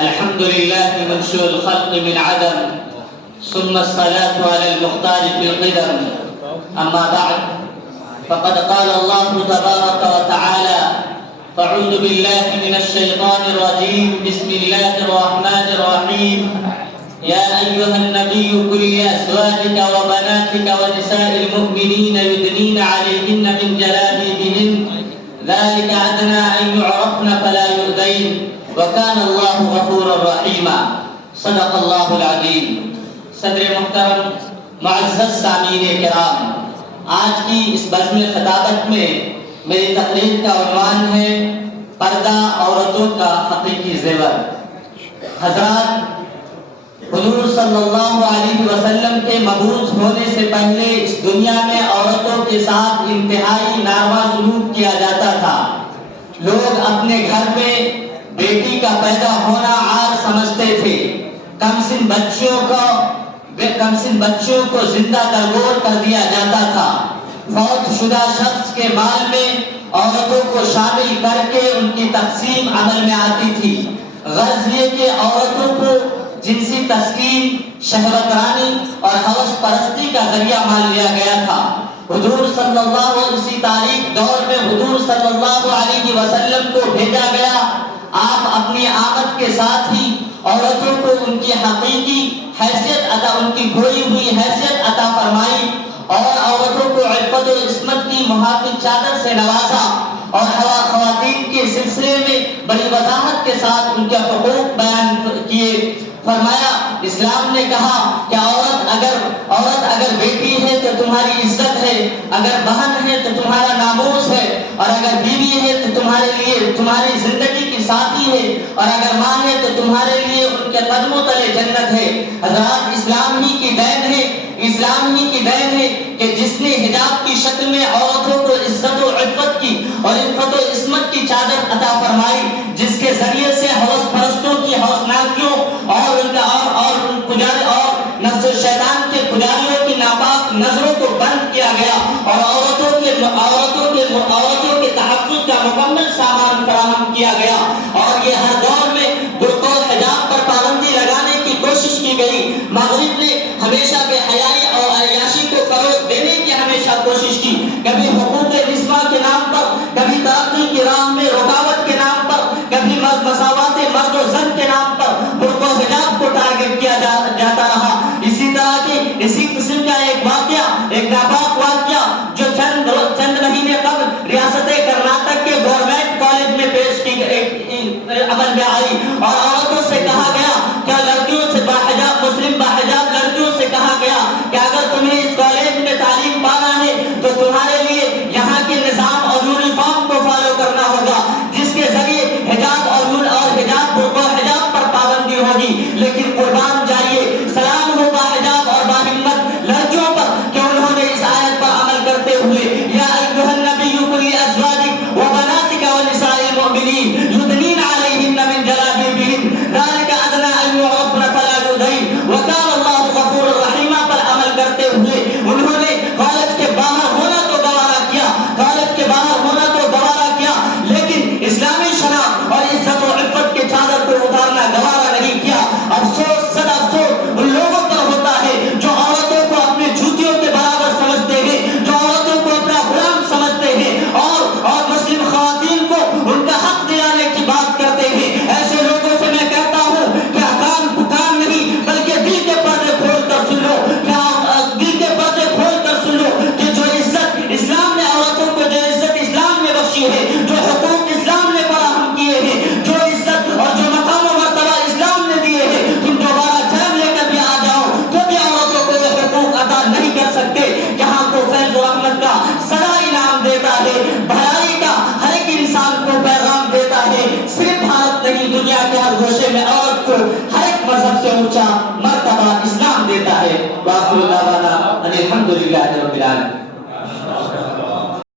الحمد لله منشئ الخلق من عدم ثم الصلاة على المختار في القدم أما بعد فقد قال الله تبارك وتعالى فأعوذ بالله من الشيطان الرجيم بسم الله الرحمن الرحيم يا أيها النبي قل لأزواجك وبناتك ونساء المؤمنين يدنين عليهن من جلابيبهن ذلك أدنى أن يعرفن فلا يؤذين وكان الله غفورا رحيما صدق الله العظيم. صدر محترم معزز سامعین کرام، آج کی اس بزم خطابت میں میری تقریر کا عنوان ہے پردہ عورتوں کا حقیقی زیور. حضرات، حضور صلی اللہ علیہ وسلم کے مبعوث ہونے سے پہلے اس دنیا میں عورتوں کے ساتھ انتہائی ناروا سلوک کیا جاتا تھا. لوگ اپنے گھر میں بیٹی کا پیدا ہونا عار سمجھتے تھے. کم سن بچوں کو زندہ درگور کر دیا جاتا تھا. فوت شدہ شخص کے مال میں عورتوں کو شامل کر کے ان کی تقسیم عمل میں آتی تھی. غرض یہ کہ عورتوں کو جنسی تسکین، شہوت رانی اور ہوس پرستی کا ذریعہ مان لیا گیا تھا. حضور صلی اللہ اسی تاریخ دور میں حضور صلی اللہ علیہ وسلم کو بھیجا گیا. آپ اپنی آمد کے ساتھ ہی عورتوں کو ان کی حقیقی حیثیت عطا، ان کی کھوئی ہوئی حیثیت عطا فرمائی اور عورتوں کو عفت و عصمت کی محافظ چادر سے نوازا اور خواتین کے سلسلے میں بڑی وضاحت کے ساتھ ان کے حقوق بیان کیے. فرمایا، اسلام نے کہا کہ عورت اگر بیٹی ہے تو تمہاری عزت ہے، اگر بہن ہے تو تمہارا ناموس ہے، اور اگر بیوی ہے تو تمہارے لیے تمہاری زندگی کی ساتھی ہے، اور اگر ماں ہے تو تمہارے لیے ان کے قدموں تلے جنت ہے. حضرات، اسلام ہی کی دین ہے کہ جس نے حجاب کی شکل میں عورتوں کو عزت و عفت کی اور عفت و عصمت کی چادر عطا فرمائی، جس کے ذریعے سے ہوس پرستوں کی ہوسناکیوں اور نفس شیطان کے پجاریوں کی ناپاک نظروں کو بند کیا گیا اور عورتوں کے تحفظ کا مکمل سامان فراہم کیا گیا. اور یہ